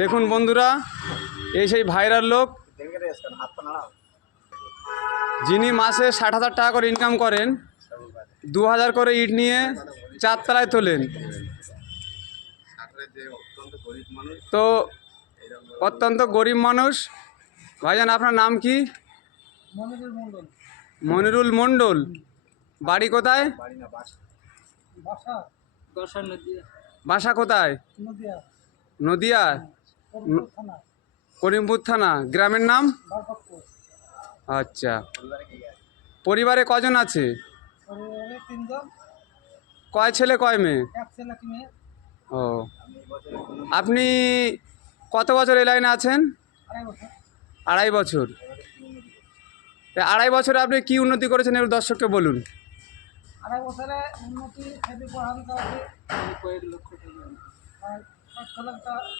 দেখুন বন্ধুরা, এই সেই ভাইরাল লোক যিনি মাসে 60,000 টাকা করে ইনকাম করেন, 2,000 করে ইট নিয়ে 4 তলায় তোলেন। তো অত্যন্ত গরিব মানুষ। ভাইজান, আপনার নাম কি? মনিরুল মণ্ডল। বাড়ি কোথায়? বাসা কোথায়? নদিয়া, করিমপুর থানা। গ্রামের নাম? আচ্ছা। পরিবারে কজন আছে? কয় ছেলে কয় মেয়ে? ও, আপনি কত বছর এই লাইনে আছেন? 2.5 বছর। 2.5 বছরে আপনি কি উন্নতি করেছেন এর দর্শককে বলুন। 2.5 বছরে উন্নতি কয়েক লক্ষ টাকা।